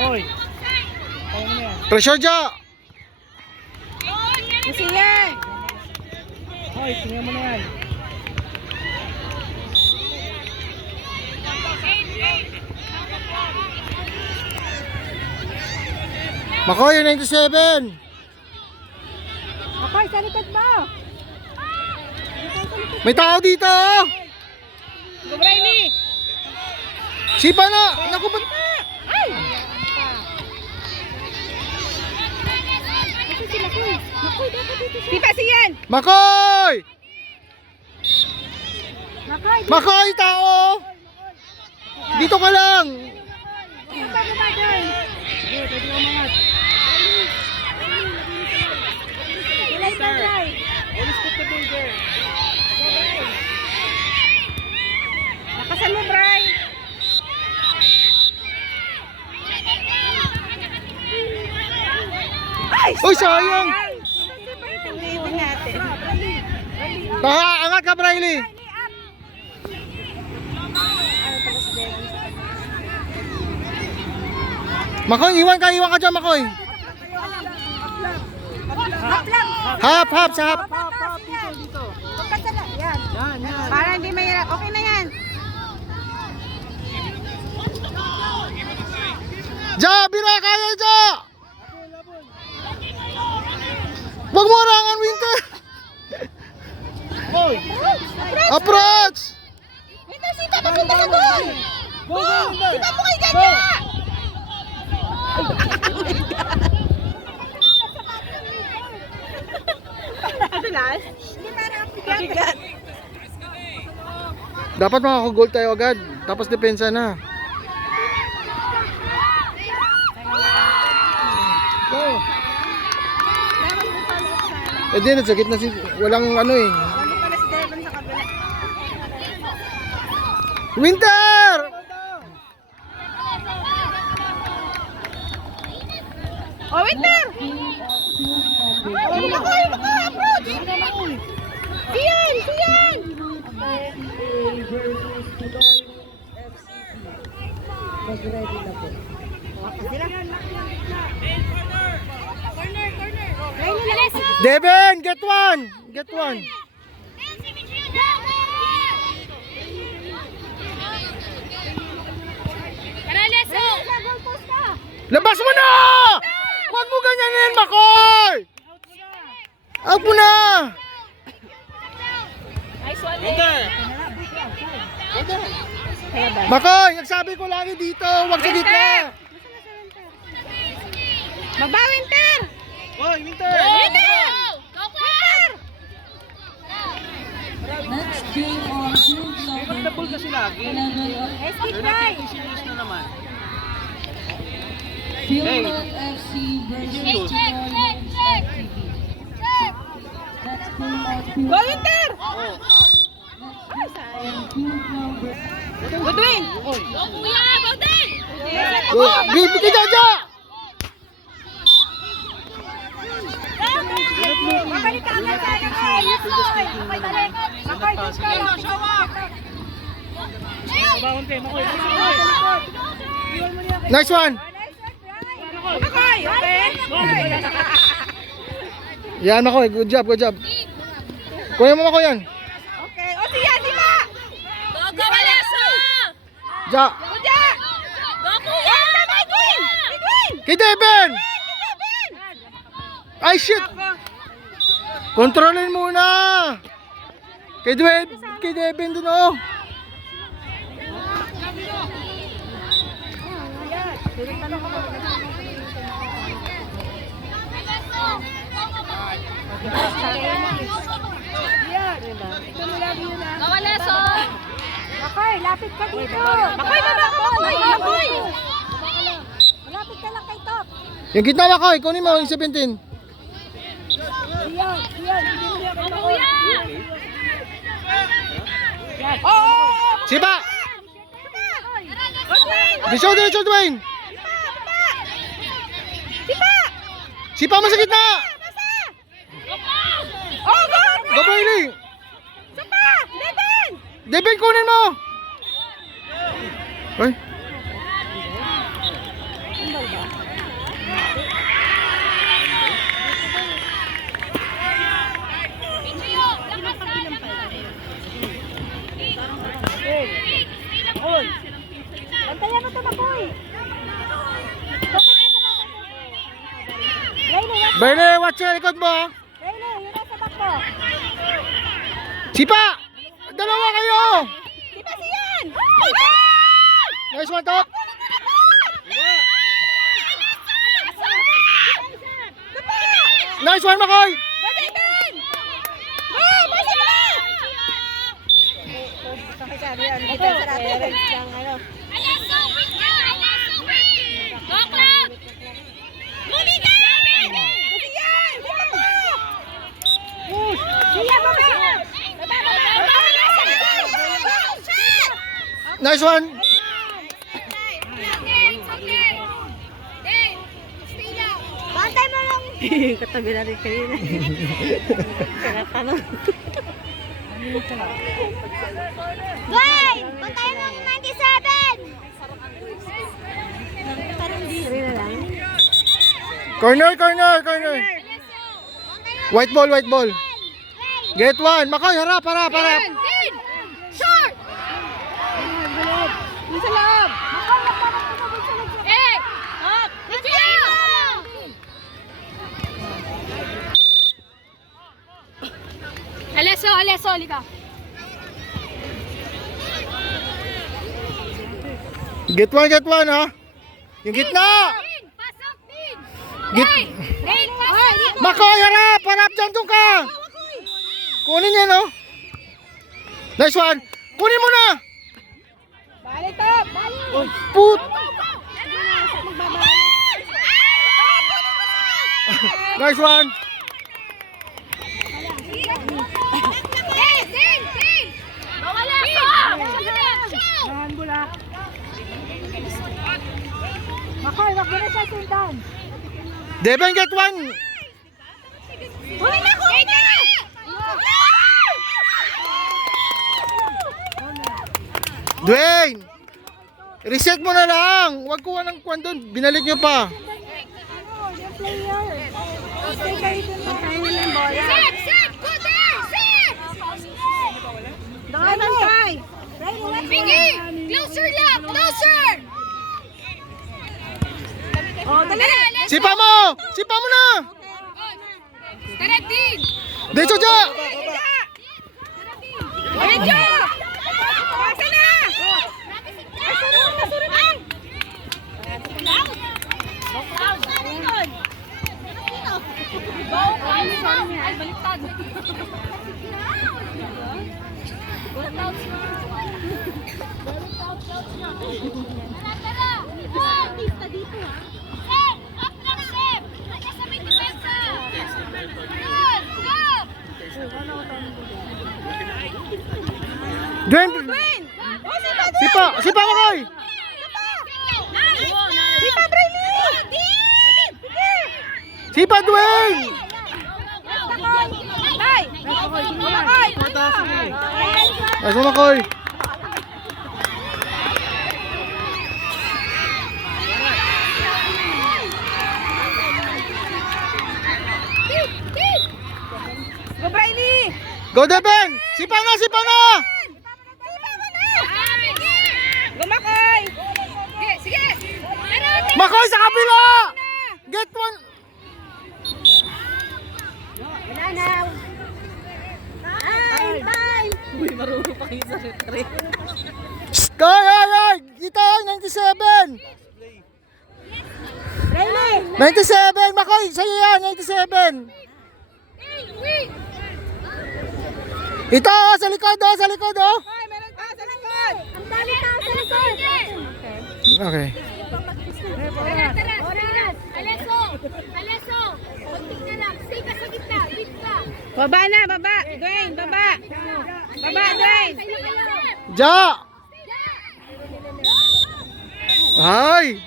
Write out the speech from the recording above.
Oy. Kaya mo na yan. Pressure dya. Kasi yan. Oy, tingnan mo na yan. Makoy, 97. Okay, sa likod mo. May tao dito. Oh. Go, Briley. Sipa na. Naku, ba't? Ay! Kasi sila ko. Naku, dapat dito siya. Pipa siyan. Makoy! Nakoy, Makoy, tao! Dito ka lang. dito ka bumagal. Okay, pwede ka umangat. Ilay ka, Bray. Always put the ball there. Lakasan mo, Bray. Ay! Uy, sayang. Tingnan natin. Angat ka, Briley. Makoy, iwan ka dyan, Makoy. Hap lang. Hap, sa hap. Dito. Pagkasala. Yan. Yan, yan. Para hindi mahirap. Okay na yan. Ja, bira, kaya, Ja. Huwag mo harangan, Winter. Oy. Approach. Winter, sita, papunta sa goal. Go, go, go. Sita mo kay Ganya. Adalas? Hindi parang bigat. Dapat makakagol tayo agad. Tapos depensa na. Go. Eh di, nagsakit na si... Walang ano eh. Ano pala si Devon sa kabila? Winter! Oh, Winter! Makoy, approach! Siyan, siyan! Devin, get one! Get one! Labas mo na! Huwag mo ganyanin, Makoy! Out mo na! Winter. Makoy, nagsabi ko lagi dito, huwag sa gitna! Baba, Winter! Oy, Winter. Winter! Go, Winter! Next game on field Put number the ball kasi lagi. 11 of Escape Pero try! serious na naman. Fieldland FC versus Tinoy Homes FTV. That's game on field. Go, Winter! Next game on field number Goodwin! Oy. Go, Kuya! Baudin! Go! Bibigay ka dyan! Mabalik ka agad tayo, Makoy! Yes, Makoy! Makoy, balik! Makoy, good ka! Bawon kayo, Makoy. Nice one! Makoy, okay? Yan, Makoy, good job, good job. Kuya mo, Makoy, yan. Okay, o siya, di ba? Go, go, Waleso! Ja! Kuya! Go, Kuya! Edwin! Edwin! Kay Devin! Edwin! Ay, shit! Kontrolin muna! Kay Devin dun, oh! Waleso! Makoy, lapit ka dito! Makoy, baba ka, Makoy! Makoy! Malapit ka lang kay Top! Yung gitna, Makoy, kunin mo yung 17. Kuya! Oo! Sipa! Dwayne! Diretso, Dwayne! Sipa! Sipa mo sa gitna! Nasa! Oh, go! Go, Bailey! Sipa! Devin! Devin, kunin mo! Ay. Bantayan mo ito, Makoy. Bailey, watch your likod mo. Raylo, yun nasa back mo. Sipa! Dalawa kayo! Di ba siyan? Nice one, top. Nice one, Makoy! Nice one! Bantay mo lang. Katabi na rin kanina. Tinatanong. Dwayne! Bantay mo ang 97! Three na lang. Corner, corner, corner. White ball, white ball. Get one. Makoy, harap, harap, harap. Short! Sa loob! Up! Aleso, halika. Get one, ha? Yung gitna! Pasok din! Git Rain, pasok! Makoy, harap! Harap dyan, doon ka! Kunin niya, no? Nice one! Kunin mo na! Balik top! Balik! Put! Nice one! Makoy, wag mo na siya sundan. Devin, get one! Huli na ko! Dwayne! Reset mo na lang! Huwag kuha ng kwan doon. Binalik niyo pa. Yung player. Stay kayo dun. Pagkain nila yung bola. Set! Go there! Set! Doon, bantay! Pingi! Closer lang! Closer! Oh, dali! Sipa mo! Sipa mo na! Direct din! Dito dyan! Medyo! Pasa na! Ay! Ay, baliktad. Dwayne! Sipa! Sipa mo koy! Sipa, Brayli! Sipa, Dwayne! Ay! Makoy! Nice one, Makoy! Go, Brayli! Go, Devin! Sipa na! Sipa na! Go, Makoy! Sige! Makoy sa kabila! Get one! Wala na! Bye! Uy, marunong pa kayo sa retry. Ay! Kita 97! Brayli! 97! Makoy! Sa'yo yan! 97! Ito! Sa likod! Oh, sa likod! Oh. Ay, meron ka sa likod! Ang dami tao sa likod! Okay. Tara! Aleso! Kunting na lang. Stay ka sa gitna. Baba na, baba! Dwayne, baba! Baba, Dwayne! Ja! Ay!